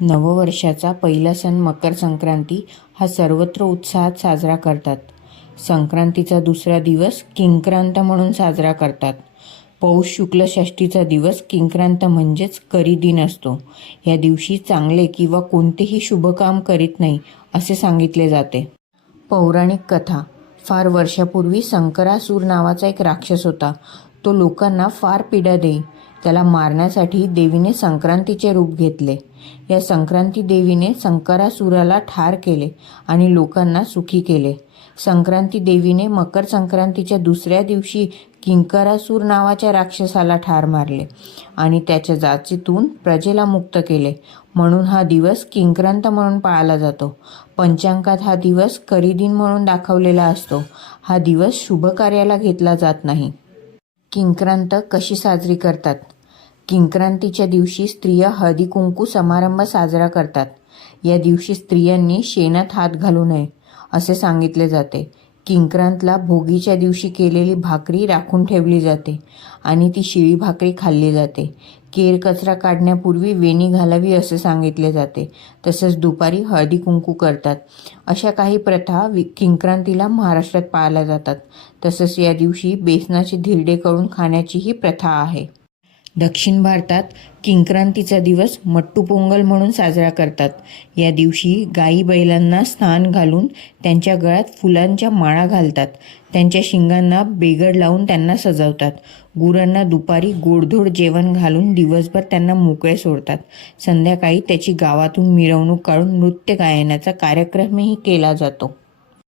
नववर्षाचा पहिला सण मकर संक्रांती हा सर्वत्र उत्साहात साजरा करतात. संक्रांतीचा दुसरा दिवस किंक्रांत म्हणून साजरा करतात. पौष शुक्ल षष्टीचा दिवस किंक्रांत म्हणजेच करी दिन असतो. या दिवशी चांगले किंवा कोणतेही शुभकाम करीत नाही असे सांगितले जाते. पौराणिक कथा. फार वर्षापूर्वी संकरासूर नावाचा एक राक्षस होता. तो लोकांना फार पीडा देई त्याला मारण्यासाठी देवीने संक्रांतीचे रूप घेतले. या संक्रांती देवीने संकरासुराला ठार केले आणि लोकांना सुखी केले. संक्रांती देवीने मकर संक्रांतीच्या दुसऱ्या दिवशी किंकरासूर नावाच्या राक्षसाला ठार मारले आणि त्याच्या जाचीतून प्रजेला मुक्त केले. म्हणून हा दिवस किंक्रांत म्हणून पाळला जातो. पंचांकात हा दिवस करीदिन म्हणून दाखवलेला असतो. हा दिवस शुभ कार्याला घेतला जात नाही. किंक्रांत कशी साजरी करतात? किंक्रांतीच्या दिवशी स्त्रिया हळदी कुंकू समारंभ साजरा करतात. या दिवशी स्त्रियांनी शेणात हात घालू नये असे सांगितले जाते. किंक्रांतला भोगीच्या दिवशी केलेली भाकरी राखून ठेवली जाते आणि ती शिळी भाकरी खाल्ली जाते. केर कचरा काढण्यापूर्वी वेणी घालावी असे सांगितले जाते. तसेच दुपारी हळदी कुंकू करतात. अशा काही प्रथा वि किंक्रांतीला महाराष्ट्रात पाळल्या जातात. तसंच या दिवशी बेसनाचे धिरडे करून खाण्याची ही प्रथा आहे. दक्षिण भारतात किंक्रांतीचा दिवस मट्टू पोंगल म्हणून साजरा करतात. या दिवशी गाई बैलांना स्नान घालून त्यांच्या गळ्यात फुलांच्या माळा घालतात. त्यांच्या शिंगांना बेगड लावून त्यांना सजवतात. गुरांना दुपारी गोडधोड जेवण घालून दिवसभर त्यांना मोकळे सोडतात. संध्याकाळी त्याची गावातून मिरवणूक काढून नृत्य गायनाचा कार्यक्रमही केला जातो.